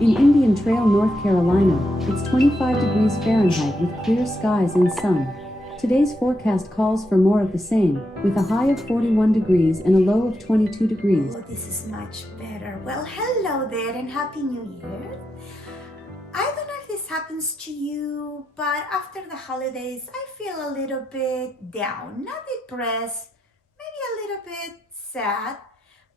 In Indian Trail, North Carolina, it's 25 degrees Fahrenheit with clear skies and sun. Today's forecast calls for more of the same, with a high of 41 degrees and a low of 22 degrees. Oh, this is much better. Well, hello there and Happy New Year. I don't know if this happens to you, but after the holidays, I feel a little bit down, not depressed, maybe a little bit sad,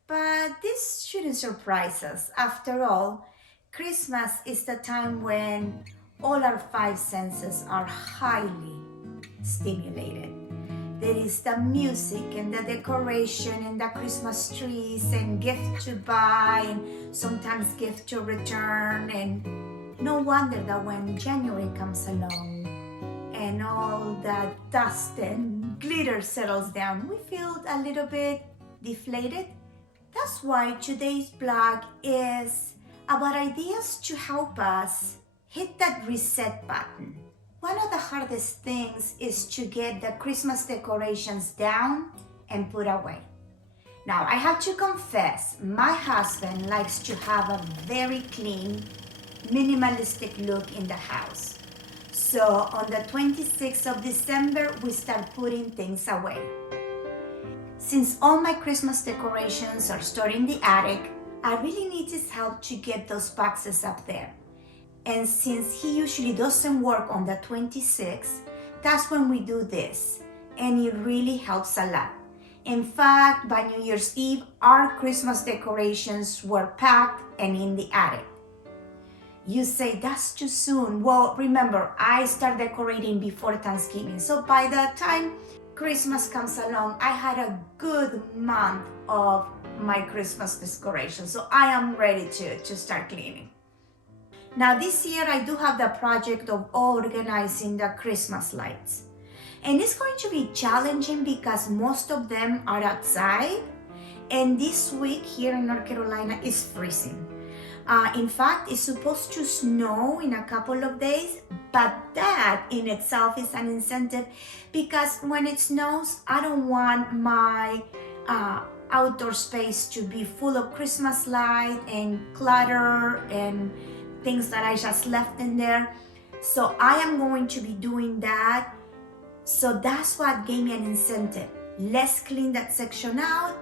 but this shouldn't surprise us. After all, Christmas is the time when all our five senses are highly stimulated. There is the music and the decoration and the Christmas trees and gift to buy and sometimes gift to return, and no wonder that when January comes along and all the dust and glitter settles down, we feel a little bit deflated. That's why today's blog is about ideas to help us hit that reset button. One of the hardest things is to get the Christmas decorations down and put away. Now, I have to confess, my husband likes to have a very clean, minimalistic look in the house. So on the 26th of December, we start putting things away. Since all my Christmas decorations are stored in the attic, I really need his help to get those boxes up there. And since he usually doesn't work on the 26th, that's when we do this. And it really helps a lot. In fact, by New Year's Eve, our Christmas decorations were packed and in the attic. You say, that's too soon. Well, remember, I start decorating before Thanksgiving. So by the time Christmas comes along, I had a good month of my Christmas decorations. So I am ready to start cleaning. Now this year, I do have the project of organizing the Christmas lights. And it's going to be challenging because most of them are outside. And this week here in North Carolina is freezing. In fact, it's supposed to snow in a couple of days, but that in itself is an incentive because when it snows, I don't want my outdoor space to be full of Christmas light and clutter and things that I just left in there. So I am going to be doing that. So that's what gave me an incentive. Let's clean that section out,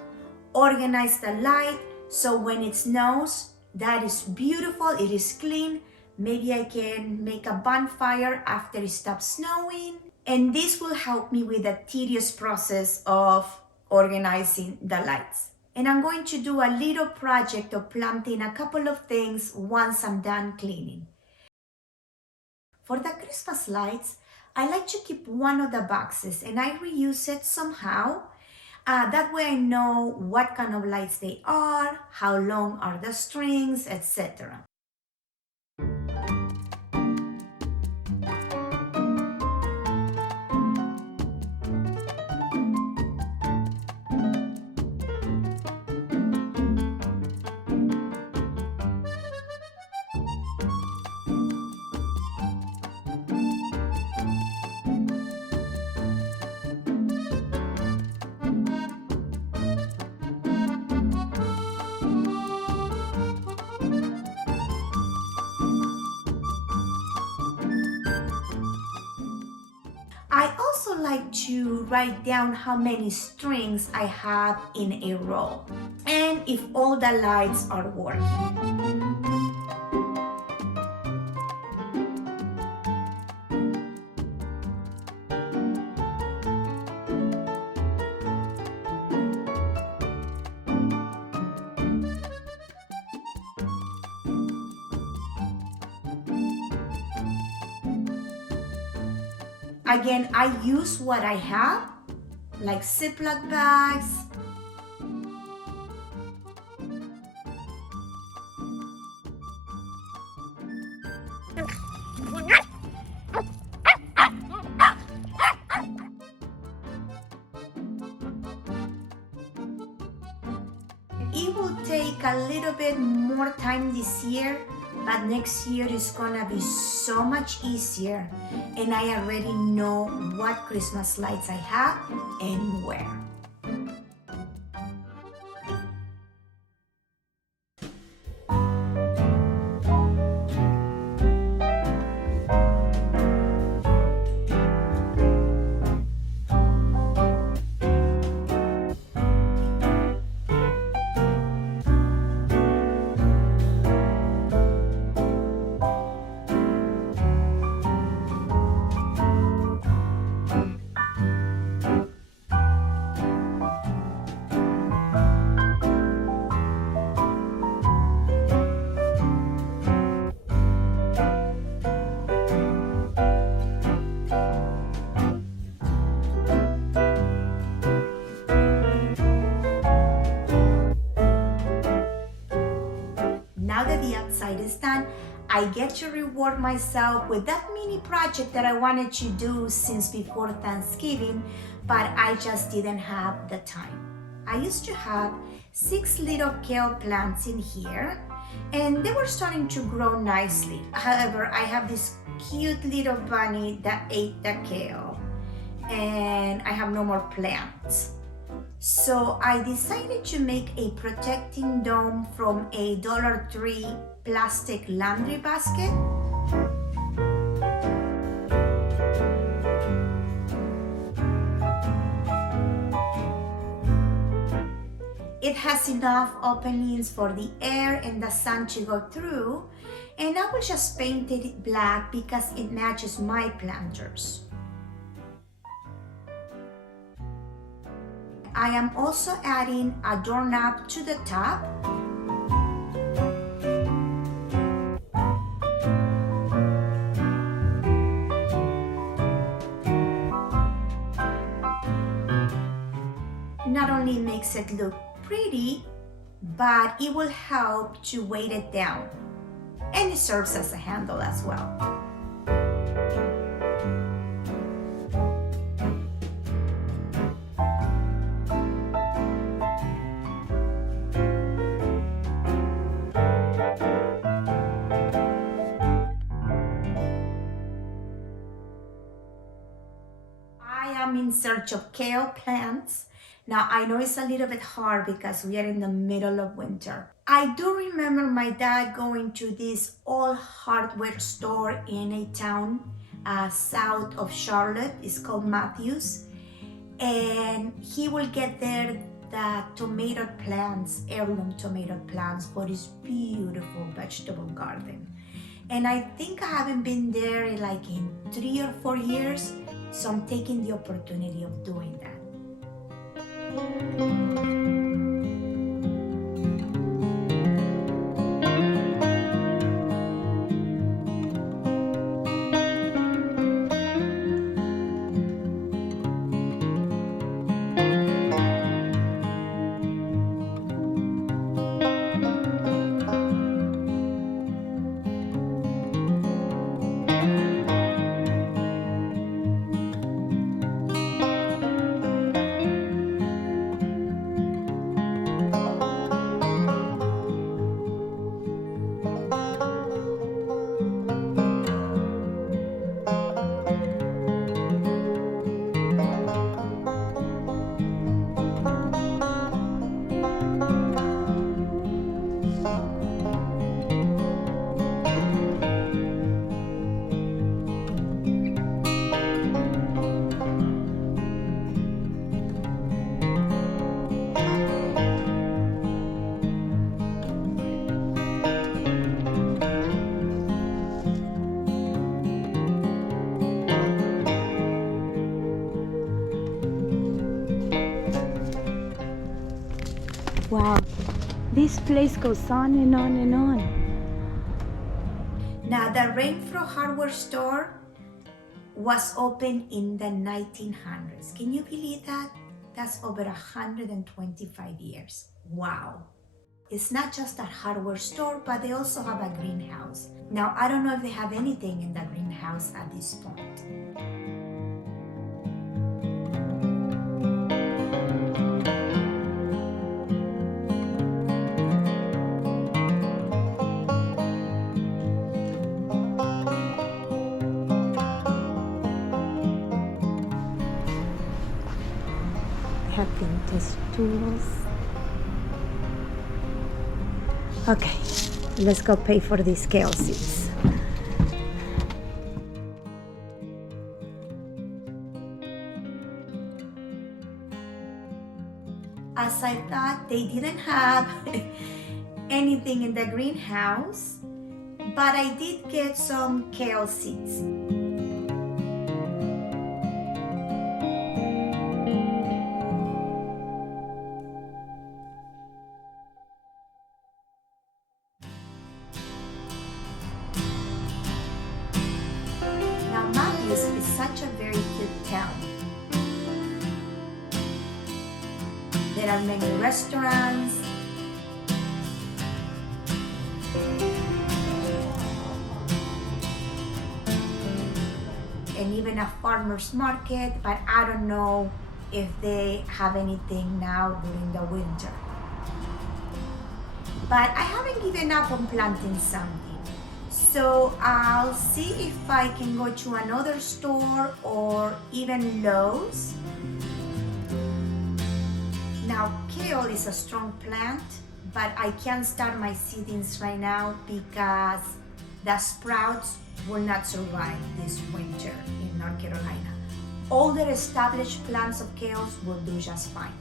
organize the light, so when it snows, that is beautiful, it is clean. Maybe I can make a bonfire after it stops snowing. And this will help me with the tedious process of organizing the lights. And I'm going to do a little project of planting a couple of things once I'm done cleaning. For the Christmas lights, I like to keep one of the boxes and I reuse it somehow. That way I know what kind of lights they are, how long are the strings, etc. I also like to write down how many strings I have in a row and if all the lights are working. Again, I use what I have, like Ziploc bags. It will take a little bit more time this year, but next year is gonna be so much easier, and I already know what Christmas lights I have and where. now that the outside is done, I get to reward myself with that mini project that I wanted to do since before Thanksgiving, but I just didn't have the time. I used to have 6 little kale plants in here, and they were starting to grow nicely. However, I have this cute little bunny that ate the kale, and I have no more plants. So I decided to make a protecting dome from a Dollar Tree plastic laundry basket. It has enough openings for the air and the sun to go through, and I will just paint it black because it matches my planters. I am also adding a doorknob to the top. Not only makes it look pretty, but it will help to weight it down. And it serves as a handle as well. I'm in search of kale plants. Now I know it's a little bit hard because we are in the middle of winter. I do remember my dad going to this old hardware store in a town south of Charlotte. It's called Matthews, and he will get there the tomato plants, heirloom tomato plants, for his beautiful vegetable garden. And I think I haven't been there in 3 or 4 years. So I'm taking the opportunity of doing that. Wow, this place goes on and on and on. Now, the Renfrow Hardware Store was opened in the 1900s. Can you believe that? That's over 125 years. Wow. It's not just a hardware store, but they also have a greenhouse. Now, I don't know if they have anything in the greenhouse at this point. Have vintage tools. Okay, let's go pay for these kale seeds. As I thought, they didn't have anything in the greenhouse, but I did get some kale seeds. Now, Matthews is such a very cute town. There are many restaurants. and even a farmer's market, but I don't know if they have anything now during the winter. But I haven't given up on planting something. So I'll see if I can go to another store or even Lowe's. Now, kale is a strong plant, but I can't start my seedlings right now because the sprouts will not survive this winter in North Carolina. Older established plants of kales will do just fine.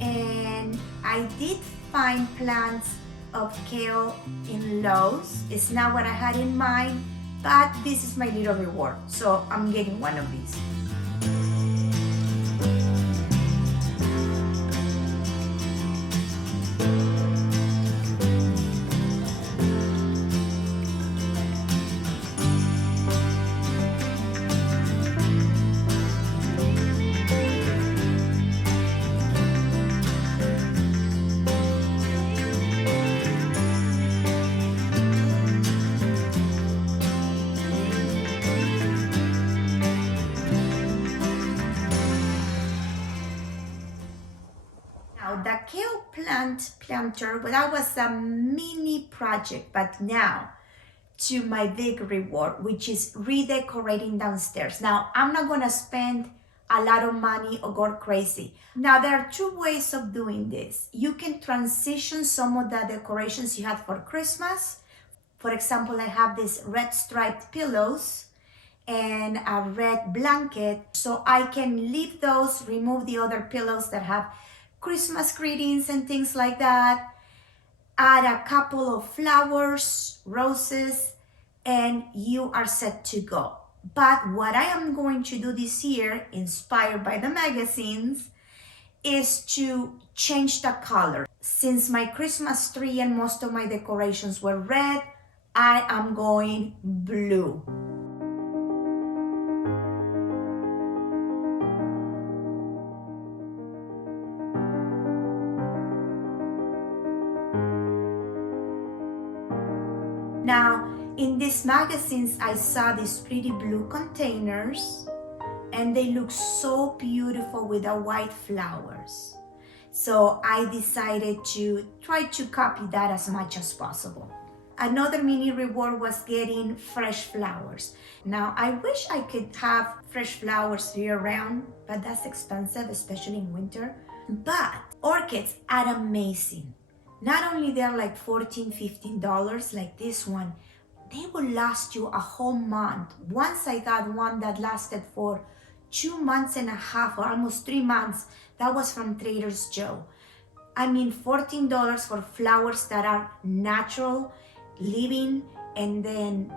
And I did find plants of kale in Lowe's. It's not what I had in mind, but this is my little reward. So I'm getting one of these. Now the kale planter, well, that was a mini project, but now to my big reward, which is redecorating downstairs. Now I'm not gonna spend a lot of money or go crazy. Now there are two ways of doing this. You can transition some of the decorations you had for Christmas. For example, I have these red striped pillows and a red blanket, so I can leave those, remove the other pillows that have Christmas greetings and things like that, add a couple of flowers, roses, and you are set to go. But what I am going to do this year, inspired by the magazines, is to change the color. Since my Christmas tree and most of my decorations were red, I am going blue. Now, in these magazines, I saw these pretty blue containers, and they look so beautiful with the white flowers. So I decided to try to copy that as much as possible. Another mini reward was getting fresh flowers. Now, I wish I could have fresh flowers year-round, but that's expensive, especially in winter. But orchids are amazing. Not only they're like $14, $15 like this one, they will last you a whole month. Once I got one that lasted for 2 months and a half or almost 3 months. That was from Trader Joe's. I mean, $14 for flowers that are natural, living, and then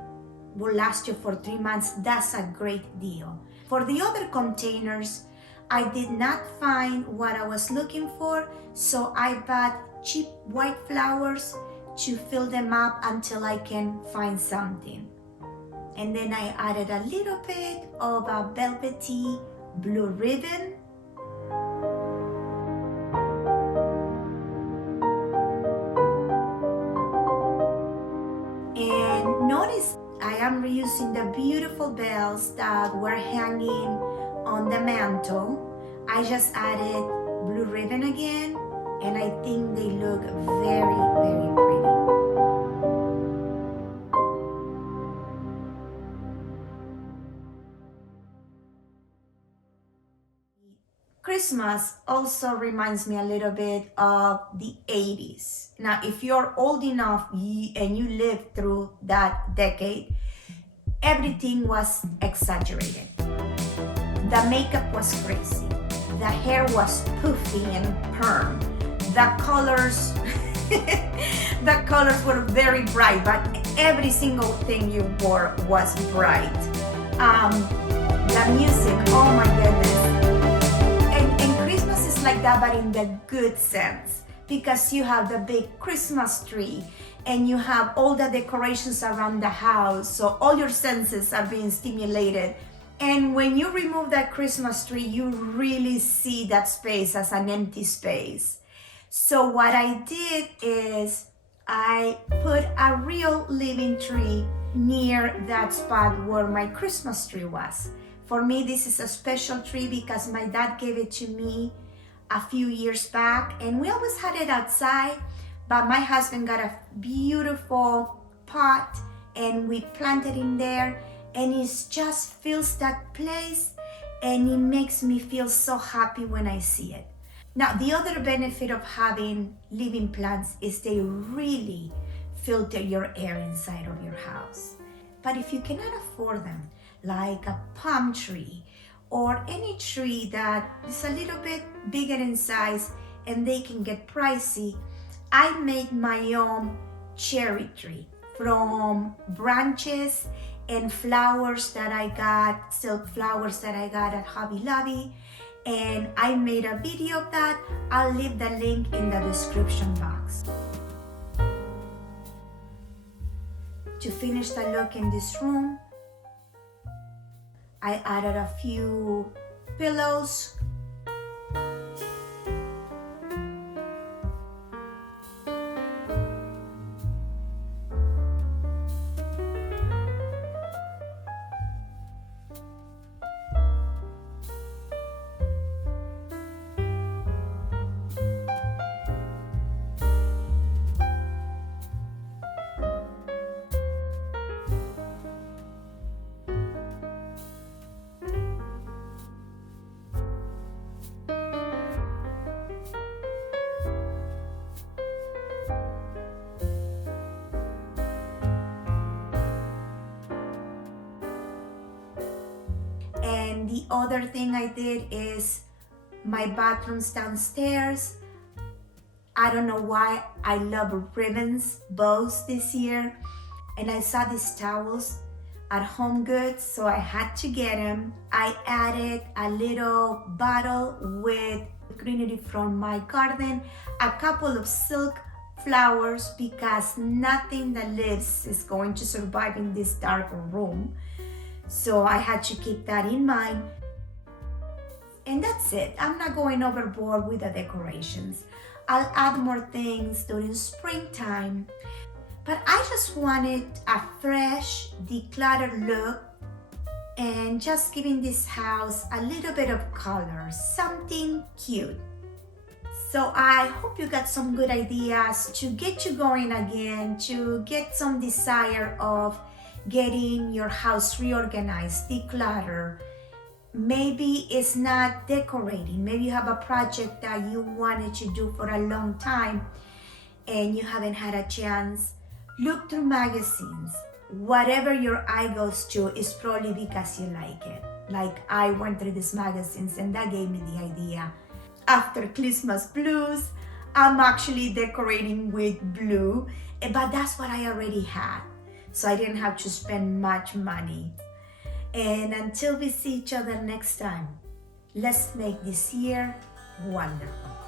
will last you for 3 months. That's a great deal. For the other containers, I did not find what I was looking for, so I bought cheap white flowers to fill them up until I can find something. And then I added a little bit of a velvety blue ribbon. And notice I am reusing the beautiful bells that were hanging on the mantle. I just added blue ribbon again, and I think they look very, very pretty. Christmas also reminds me a little bit of the 80s. Now, if you're old enough and you lived through that decade, everything was exaggerated. The makeup was crazy. The hair was poofy and perm. The colors, the colors were very bright, but every single thing you wore was bright. The music, oh my goodness. And Christmas is like that, but in the good sense, because you have the big Christmas tree and you have all the decorations around the house, so all your senses are being stimulated. And when you remove that Christmas tree, you really see that space as an empty space. So what I did is I put a real living tree near that spot where my Christmas tree was. For me, this is a special tree because my dad gave it to me a few years back, and we always had it outside, but my husband got a beautiful pot and we planted in there, and it just fills that place, and it makes me feel so happy when I see it. Now, the other benefit of having living plants is they really filter your air inside of your house. But if you cannot afford them, like a palm tree or any tree that is a little bit bigger in size and they can get pricey, I made my own cherry tree from branches and flowers that I got, silk flowers that I got at Hobby Lobby, and I made a video of that. I'll leave the link in the description box. To finish the look in this room, I added a few pillows. And the other thing I did is my bathrooms downstairs. I don't know why I love ribbons, bows this year. And I saw these towels at Home Goods, so I had to get them. I added a little bottle with greenery from my garden, a couple of silk flowers because nothing that lives is going to survive in this dark room. So I had to keep that in mind. And that's it. I'm not going overboard with the decorations. I'll add more things during springtime. But I just wanted a fresh, decluttered look and just giving this house a little bit of color, something cute. So I hope you got some good ideas to get you going again, to get some desire of getting your house reorganized, decluttered. Maybe it's not decorating. Maybe you have a project that you wanted to do for a long time and you haven't had a chance. Look through magazines. Whatever your eye goes to is probably because you like it. Like I went through these magazines and that gave me the idea. After Christmas blues, I'm actually decorating with blue, but that's what I already had. So I didn't have to spend much money. And until we see each other next time, let's make this year wonderful.